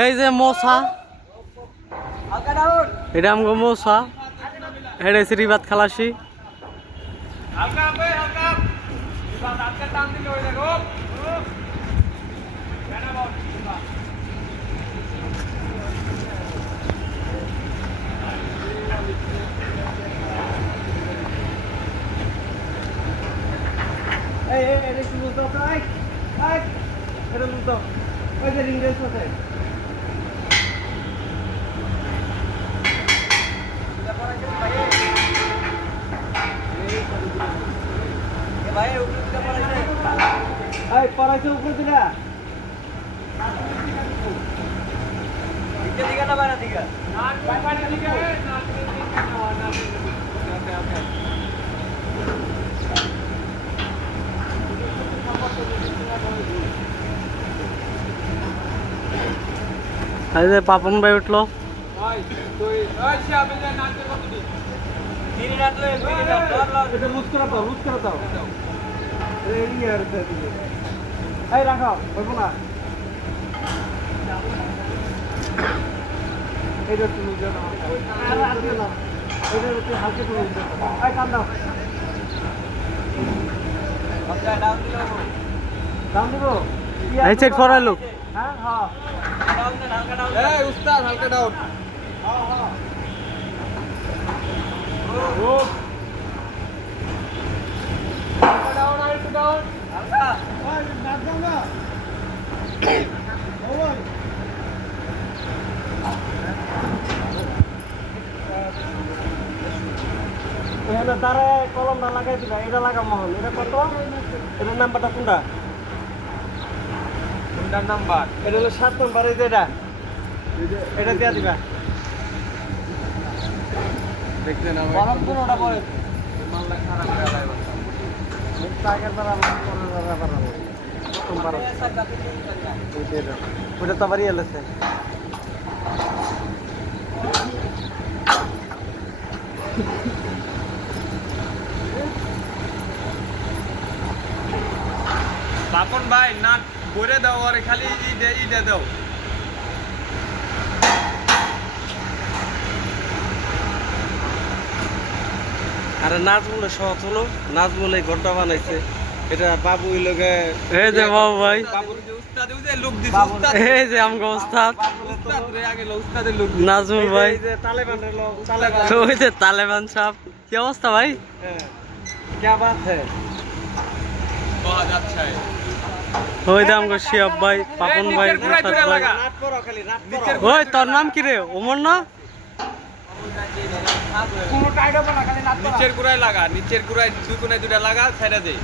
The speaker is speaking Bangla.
এই যে মশা এটা আমগো মশা হেডে শ্রীবাদ খালাসি পড়াইছে উপরে দিলা দিকে না বাইরে দিকে না বাইরে দিকে না আরে পাপন ভাই উঠলো ভাই তুই ওই সামনে যা নাচতে কতদিন তিন নাচলে এটা লুজ করে দাও এই ইয়ার দিকে এই রাখো হইব না এইটা তুমি জানো আর আসবে না এটা একটু হালকা করে এই কাম দাও ওকে ডাউন দিব এই চেক ফর লোক হ্যাঁ হ্যাঁ ডাউন দে হালকা ডাউন এই উস্তাদ হালকা ডাউন হ্যাঁ হ্যাঁ ও হালকা ডাউন আর একটু ডাউন হালকা ওই নাচ দাও না ওই এখানে তারে কলমটা লাগাই দিবা এটা লাগাম মোহন এটা কত এটার নাম্বারটা কোনটা কোনটার নাম্বার এটা হলো 7 নাম্বার এই যে এটা দিয়া দিবা দেখতে না কলম কোনটা পড়ে মালটা খারাপ হয়ে যায় মুক্তা আগের বার আমরা করার ব্যাপার না প্রথম বার ওটা তো বাড়ি এলেছে বাপন ভাই না বলে দাও আর খালি ইটা দাও আরে নাজমুল সহজ হলো নাজমুল এই ঘন্টা বানাইছে এটা বাবু লগে এই যে বাবু ভাই বাবুর যে উস্তাদ ওই যে লোক দিছে উস্তাদ এই যে আমগো উস্তাদ উস্তাদ রে আগে লো উস্তাদের লোক নাজমুল ভাই এই যে তালেবানের লোক তালেবান ওই যে তালেবান সাহেব কি অবস্থা ভাই হ্যাঁ কি বাত है बहुत अच्छा है ওই দাম গো শিয়াব ভাই পাপন ভাই ওই তোর নাম কি রে ওমর না নিচের গুড়ায় লাগা নিচের গুড়ায় দুই কোণায় দুইটা লাগা ছেড়ে দে